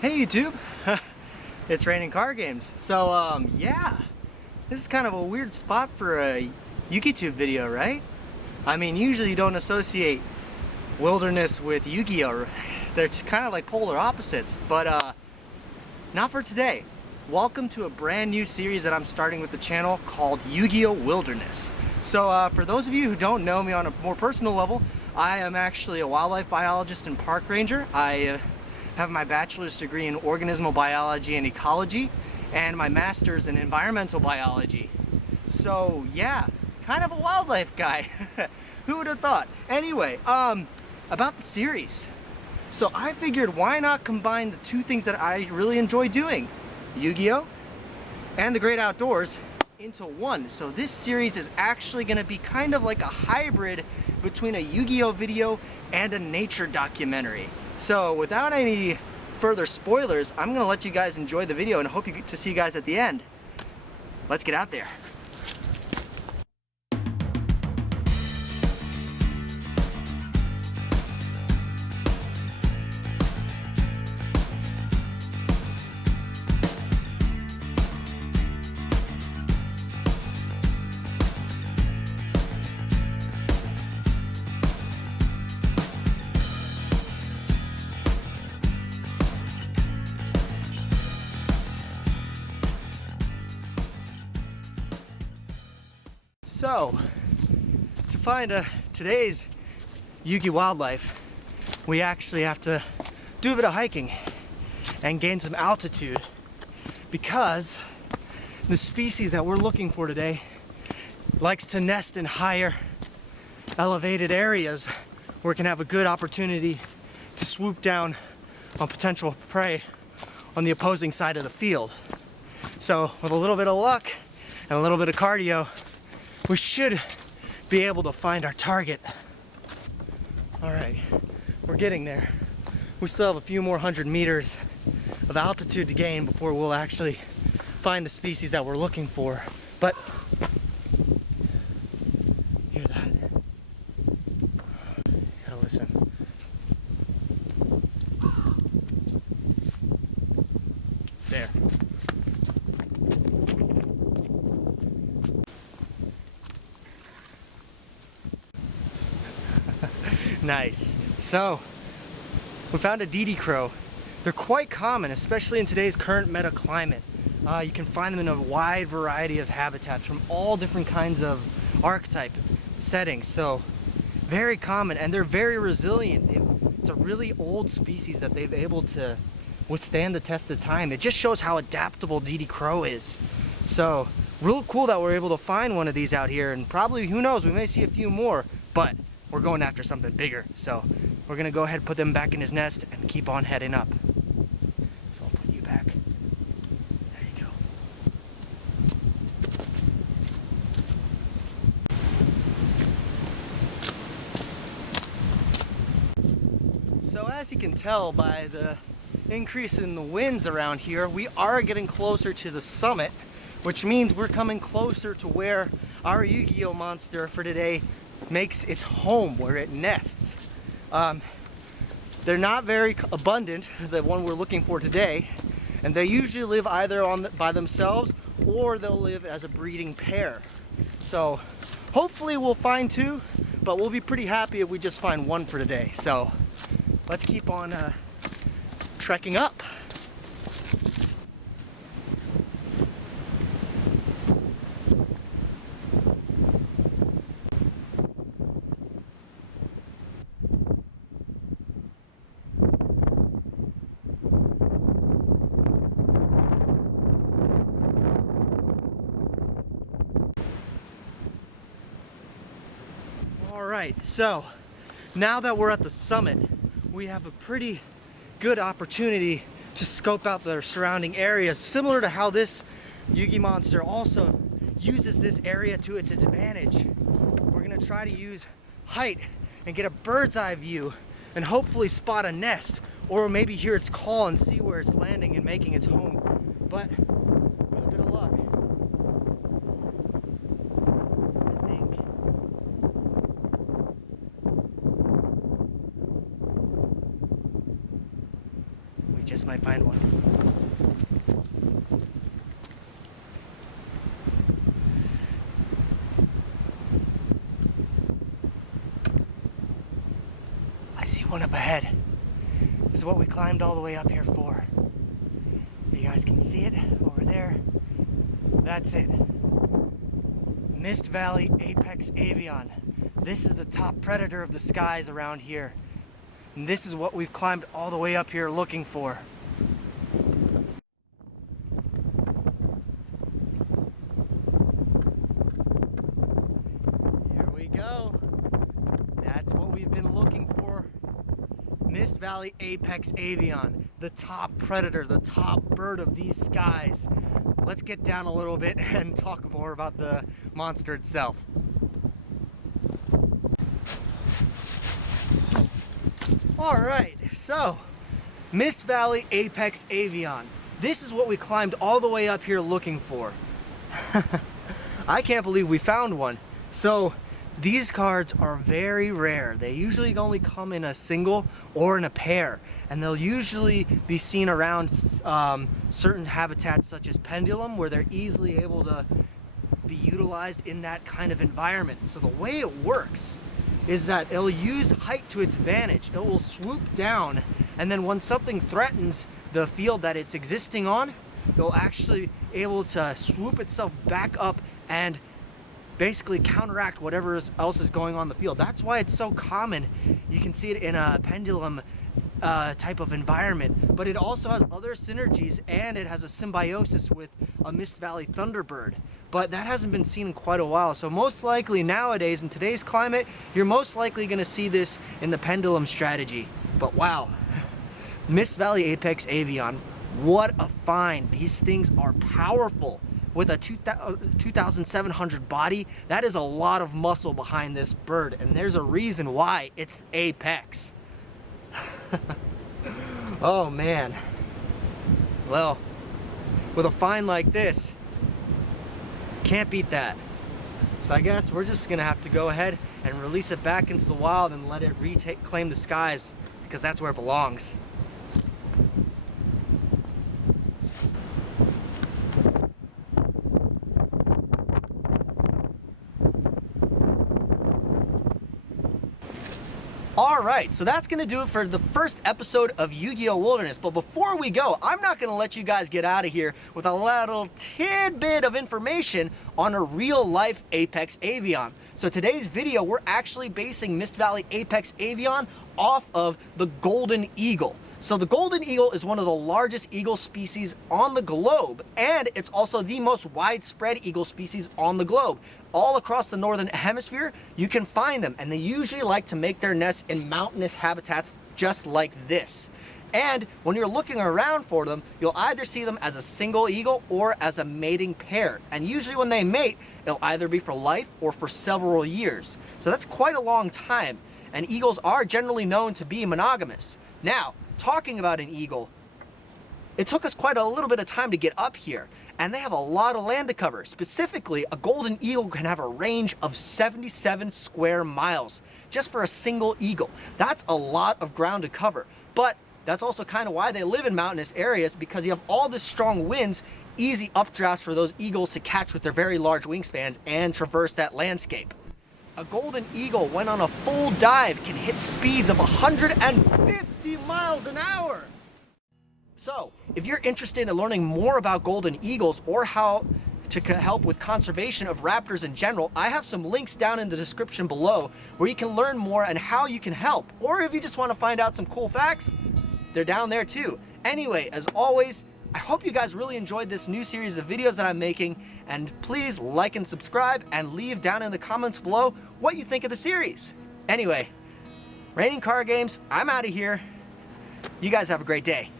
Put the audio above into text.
Hey YouTube, it's raining car games. So yeah, this is kind of a weird spot for a YugiTube video, right? I mean, usually you don't associate wilderness with Yu-Gi-Oh! They're kind of like polar opposites, but not for today. Welcome to a brand new series that I'm starting with the channel called Yu-Gi-Oh! Wilderness. So for those of you who don't know me on a more personal level, I am actually a wildlife biologist and park ranger. I have my bachelor's degree in organismal biology and ecology and my master's in environmental biology. So yeah, kind of a wildlife guy. Who would have thought? Anyway, about the series. So I figured why not combine the two things that I really enjoy doing, Yu-Gi-Oh! And the great outdoors, into one. So this series is actually going to be kind of like a hybrid between a Yu-Gi-Oh! Video and a nature documentary. So without any further spoilers, I'm going to let you guys enjoy the video and hope to see you guys at the end. Let's get out there. So, to find today's Yugi wildlife, we actually have to do a bit of hiking and gain some altitude because the species that we're looking for today likes to nest in higher elevated areas where it can have a good opportunity to swoop down on potential prey on the opposing side of the field. So with a little bit of luck and a little bit of cardio, we should be able to find our target. All right, we're getting there. We still have a few more 100 meters of altitude to gain before we'll actually find the species that we're looking for. But, hear that? Gotta listen. There. Nice. So, we found a DD crow. They're quite common, especially in today's current meta climate. You can find them in a wide variety of habitats from all different kinds of archetype settings. So, very common, and they're very resilient. It's a really old species that they've able to withstand the test of time. It just shows how adaptable DD crow is. So, real cool that we're able to find one of these out here, and probably, who knows, we may see a few more, but we're going after something bigger. So we're gonna go ahead and put them back in his nest and keep on heading up. So I'll put you back. There you go. So as you can tell by the increase in the winds around here, we are getting closer to the summit, which means we're coming closer to where our Yu-Gi-Oh! Monster for today makes its home, where it nests. They're not very abundant, the one we're looking for today, and they usually live either by themselves or they'll live as a breeding pair. So hopefully we'll find two, but we'll be pretty happy if we just find one for today. So let's keep on trekking up. Alright, so now that we're at the summit, we have a pretty good opportunity to scope out the surrounding areas, similar to how this Yugi monster also uses this area to its advantage. We're going to try to use height and get a bird's eye view and hopefully spot a nest, or maybe hear its call and see where it's landing and making its home. But with a bit of luck, I think just might find one. I see one up ahead. This is what we climbed all the way up here for. You guys can see it over there. That's it. Mist Valley Apex Avian. This is the top predator of the skies around here. And this is what we've climbed all the way up here looking for. Here we go. That's what we've been looking for. Mist Valley Apex Avian, the top predator, the top bird of these skies. Let's get down a little bit and talk more about the monster itself. Alright, so Mist Valley Apex Avian. This is what we climbed all the way up here looking for. I can't believe we found one. So these cards are very rare. They usually only come in a single or in a pair, and they'll usually be seen around certain habitats such as pendulum, where they're easily able to be utilized in that kind of environment. So the way it works is that it'll use height to its advantage. It will swoop down, and then when something threatens the field that it's existing on, it'll actually able to swoop itself back up and basically counteract whatever else is going on in the field. That's why it's so common. You can see it in a pendulum type of environment, but it also has other synergies, and it has a symbiosis with a Mist Valley Thunderbird. But that hasn't been seen in quite a while. So most likely nowadays, in today's climate, you're most likely going to see this in the pendulum strategy. But wow, Mist Valley Apex Avian, what a find. These things are powerful. With a 2,700 body, that is a lot of muscle behind this bird, and there's a reason why it's Apex. Oh man. Well, with a find like this, can't beat that. So I guess we're just gonna have to go ahead and release it back into the wild and let it reclaim the skies, because that's where it belongs. Alright, so that's going to do it for the first episode of Yu-Gi-Oh! Wilderness. But before we go, I'm not going to let you guys get out of here with a little tidbit of information on a real-life Apex Avian. So today's video, we're actually basing Mist Valley Apex Avian off of the golden eagle. So the golden eagle is one of the largest eagle species on the globe, and it's also the most widespread eagle species on the globe. All across the northern hemisphere, you can find them, and they usually like to make their nests in mountainous habitats just like this. And when you're looking around for them, you'll either see them as a single eagle or as a mating pair. And usually when they mate, it'll either be for life or for several years. So that's quite a long time, and eagles are generally known to be monogamous. Now, talking about an eagle, it took us quite a little bit of time to get up here, and they have a lot of land to cover. Specifically, a golden eagle can have a range of 77 square miles just for a single eagle. That's a lot of ground to cover, but that's also kind of why they live in mountainous areas, because you have all this strong winds, easy updrafts for those eagles to catch with their very large wingspans and traverse that landscape. A golden eagle, when on a full dive, can hit speeds of 150 miles an hour. So, if you're interested in learning more about golden eagles or how to help with conservation of raptors in general, I have some links down in the description below where you can learn more and how you can help. Or if you just want to find out some cool facts, they're down there too. Anyway, as always, I hope you guys really enjoyed this new series of videos that I'm making, and please like and subscribe and leave down in the comments below what you think of the series. Anyway, Raining Card Games, I'm out of here. You guys have a great day.